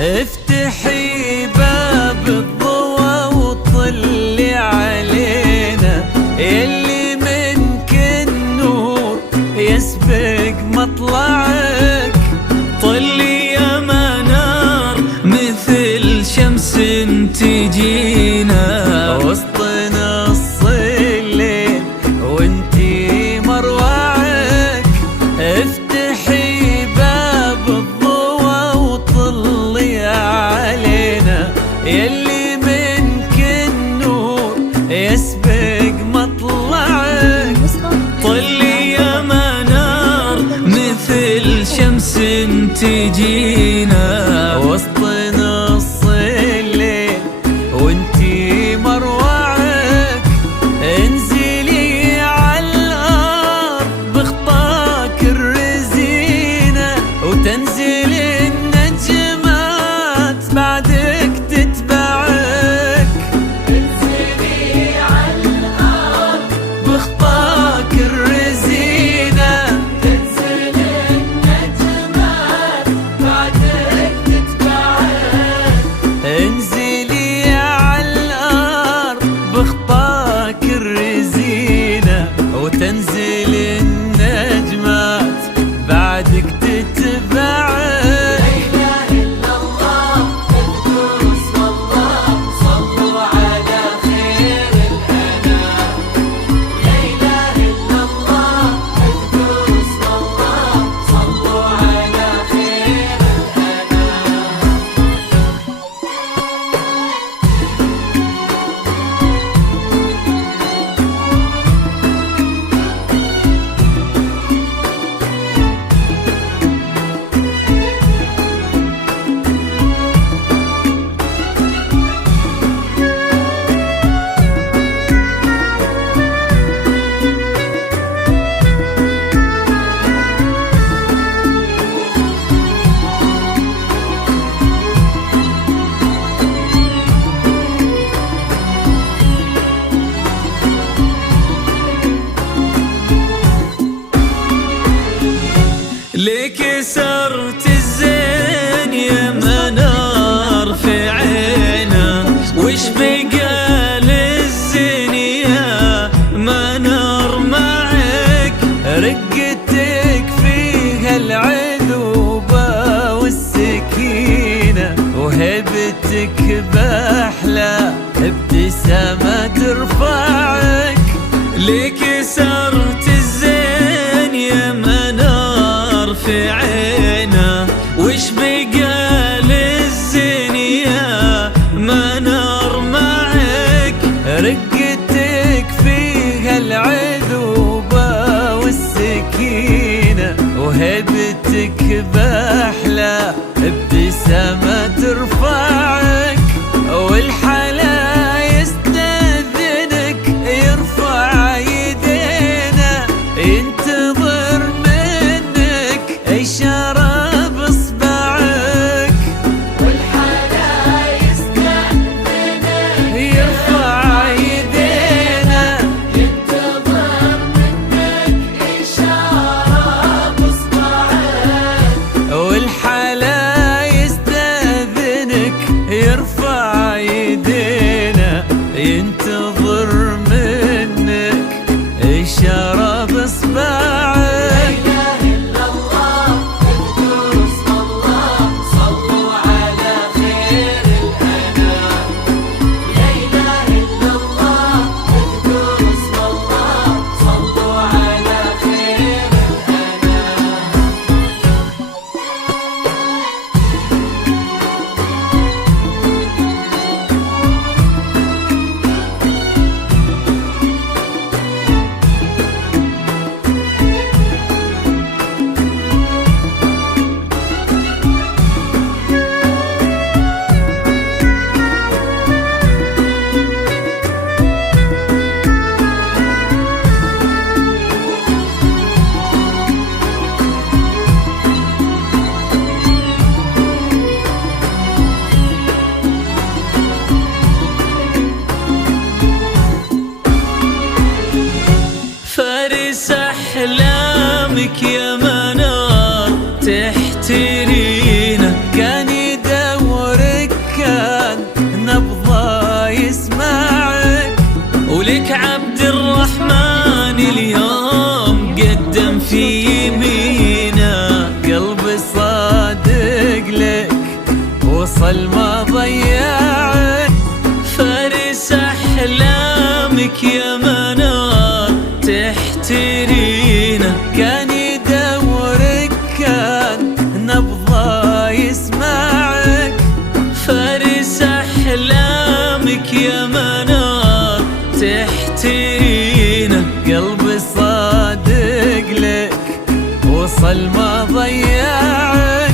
افتحي باب الضوى وطلي علينا، يلي منك النور يسبق مطلعك. طلي يا منار مثل شمس تجينا وسط نص الليل وانتي مروعك. افتحي باب الضوى وطلي علينا، يلي منك النور يسبق مطلعك. طلي يا منار مثل شمس تجينا وسط نص الليل وانتي مروعك. انزلي عالارض بخطاك الرزينة، وتنزل النجمات بعدك تتبعك. انزلي عالارض بخطاك الرزينة، تنزل النجمات بعدك تتبعك. انزلي عالارض بخطاك الرزينة، وتنزل النجمات بعدك تتبعك. ليك سرت الزين يا منار في عينا، وش بقى للزين يا منار معك؟ رقتك فيها العذوبة والسكينة، وهبتك بأحلى ابتسامة ترفعك. ليك سرت الزين يا منار في عينا، وش بقى للزين يا منار معك؟ رقتك فيها العذوبة والسكينة، وهبتك بأحلى ابتسامة ترفعك. والحلا يستأذنك يرفع يدينا، ينتظر منك إشارة بإصبعك. والحلا يستأذنك يرفع يدينا، ينتظر منك إشارة بإصبعك. والحلا يستأذنك يرفع نبضه يسمعك. ولك عبد الرحمن اليوم قدم في يمينه، قلب صادق لك وصل ما ضيعك. فارس أحلامك يا منار تحترينا، كان يدورك كان نبضه يسمعك. فارس أحلامك يا منار تحترينا، قلب صادق لك وصل ما ضيعك.